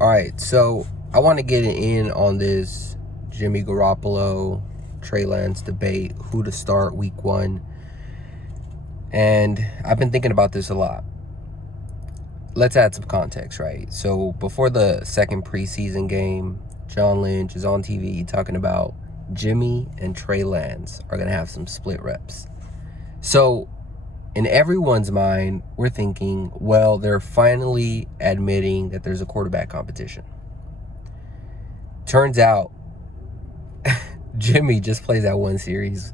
All right, so I want to get in on this Jimmy Garoppolo, Trey Lance debate, who to start week one. And I've been thinking about this a lot. Let's add some context, right? So before the second preseason game, John Lynch is on TV talking about Jimmy and Trey Lance are going to have some split reps. So in everyone's mind, we're thinking, well, they're finally admitting that there's a quarterback competition. Turns out Jimmy just plays that one series,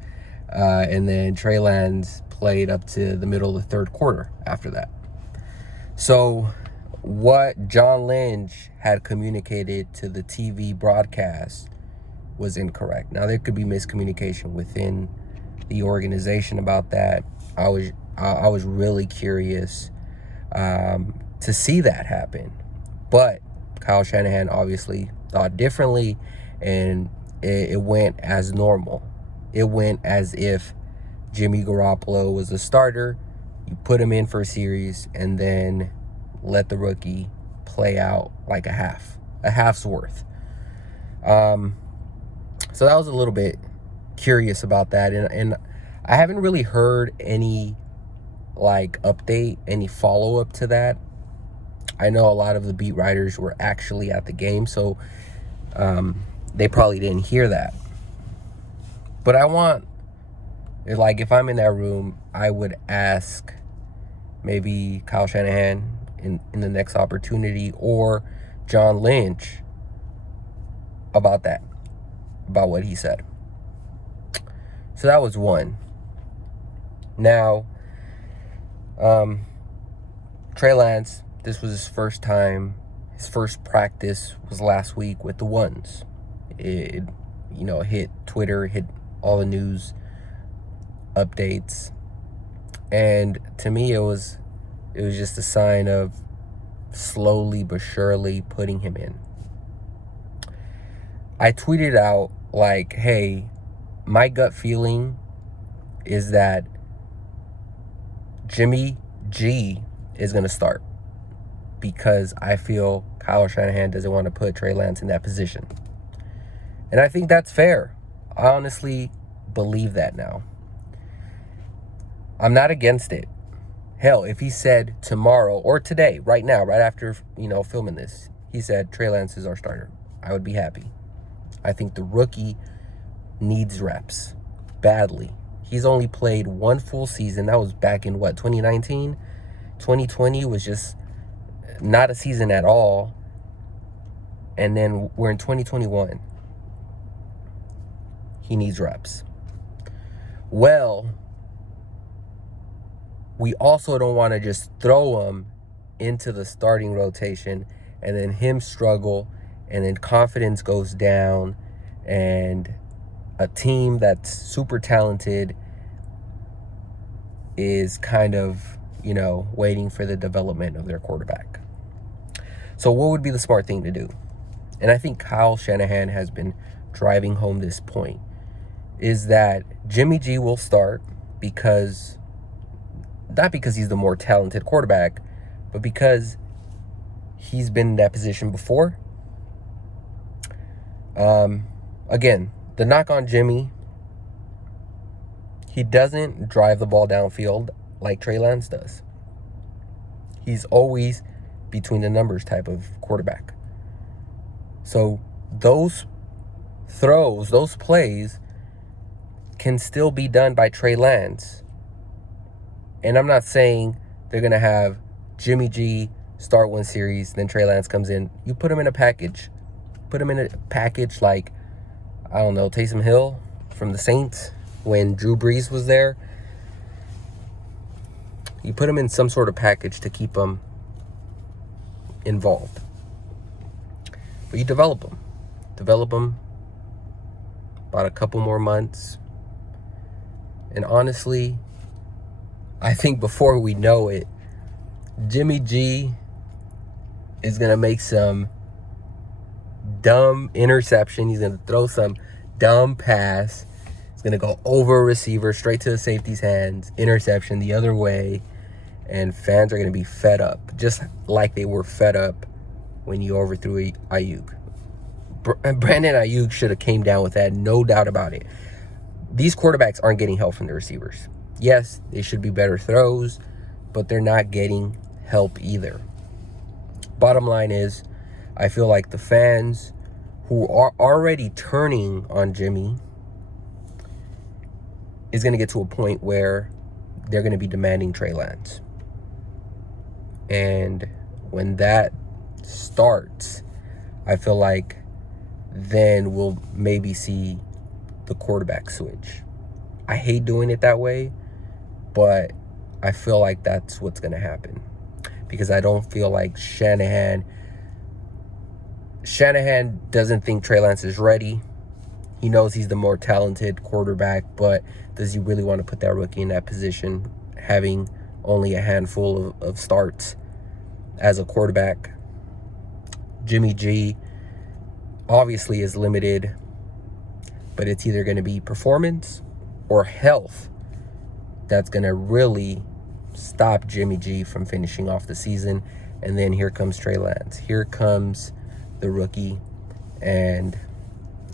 and then Trey Lance played up to the middle of the third quarter after that. So what John Lynch had communicated to the TV broadcast was incorrect. Now, there could be miscommunication within the organization about that. I was really curious to see that happen, but Kyle Shanahan obviously thought differently, and it went as normal. It went as if Jimmy Garoppolo was a starter. You put him in for a series and then let the rookie play out like a half's worth. So that was a little bit curious about that, and I haven't really heard any update, any follow-up to that. I know a lot of the beat writers were actually at the game, so they probably didn't hear that. But I want, if I'm in that room, I would ask maybe Kyle Shanahan in the next opportunity, or John Lynch, about that, about what he said. So that was one. Now, Trey Lance, this was his first time. His first practice was last week with the ones. It hit Twitter, hit all the news updates. And to me, it was just a sign of slowly but surely putting him in. I tweeted out hey, my gut feeling is that Jimmy G is going to start, because I feel Kyle Shanahan doesn't want to put Trey Lance in that position. And I think that's fair. I honestly believe that now. I'm not against it. Hell, if he said tomorrow or today, right now, right after, filming this, he said Trey Lance is our starter, I would be happy. I think the rookie needs reps badly. He's only played one full season. That was back in 2019? 2020 was just not a season at all. And then we're in 2021. He needs reps. Well, we also don't want to just throw him into the starting rotation and then him struggle, and then confidence goes down, and a team that's super talented is kind of, waiting for the development of their quarterback. So what would be the smart thing to do? And I think Kyle Shanahan has been driving home this point, is that Jimmy G will start not because he's the more talented quarterback, but because he's been in that position before. Again, the knock on Jimmy, he doesn't drive the ball downfield like Trey Lance does. He's always between the numbers type of quarterback. So those throws, those plays can still be done by Trey Lance. And I'm not saying they're going to have Jimmy G start one series, then Trey Lance comes in. You put him in a package. Put him in a package like, I don't know, Taysom Hill from the Saints when Drew Brees was there. You put him in some sort of package to keep him involved. But you develop him. About a couple more months. And honestly, I think before we know it, Jimmy G is going to make some dumb interception. He's going to throw some dumb pass. It's going to go over a receiver, straight to the safety's hands, interception the other way, and fans are going to be fed up, just like they were fed up when you overthrew Ayuk. Brandon Ayuk should have came down with that, no doubt about it. These quarterbacks aren't getting help from the receivers. Yes, they should be better throws, but they're not getting help either. Bottom line is, I feel like the fans who are already turning on Jimmy is going to get to a point where they're going to be demanding Trey Lance. And when that starts, I feel like then we'll maybe see the quarterback switch. I hate doing it that way, but I feel like that's what's going to happen. Because I don't feel like Shanahan doesn't think Trey Lance is ready. He knows he's the more talented quarterback, but does he really want to put that rookie in that position, having only a handful of starts as a quarterback? Jimmy G obviously is limited, but it's either going to be performance or health that's going to really stop Jimmy G from finishing off the season. And then here comes Trey Lance. Here comes the rookie. And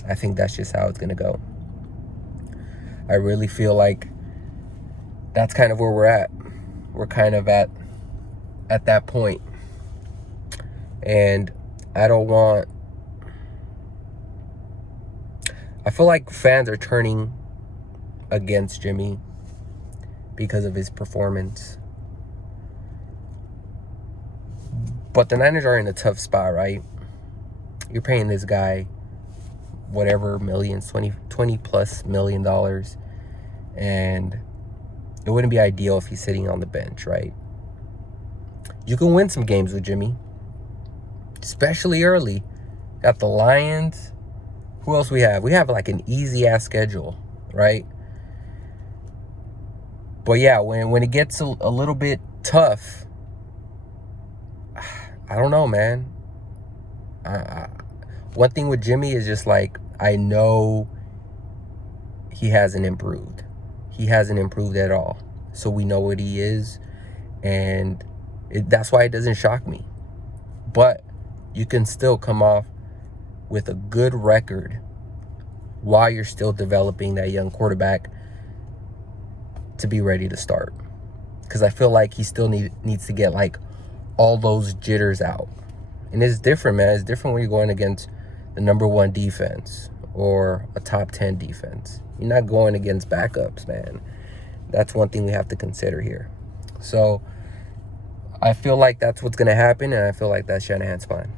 I think that's just how it's going to go. I really feel like that's kind of where we're at. We're kind of at that point. And I feel like fans are turning against Jimmy because of his performance. But the Niners are in a tough spot, right? You're paying this guy whatever millions, $20 plus million. And it wouldn't be ideal if he's sitting on the bench, right? You can win some games with Jimmy, especially early. Got the Lions. Who else we have? We have like an easy-ass schedule, right? But yeah, when it gets a little bit tough, I don't know, man. One thing with Jimmy is just like, I know he hasn't improved. He hasn't improved at all. So we know what he is. And that's why it doesn't shock me. But you can still come off with a good record while you're still developing that young quarterback to be ready to start. Because I feel like he still needs to get like all those jitters out. And it's different, man. It's different when you're going against the number 1 defense or a top 10 defense. You're not going against backups, man. That's one thing we have to consider here. So I feel like that's what's going to happen, and I feel like that's Shanahan's plan.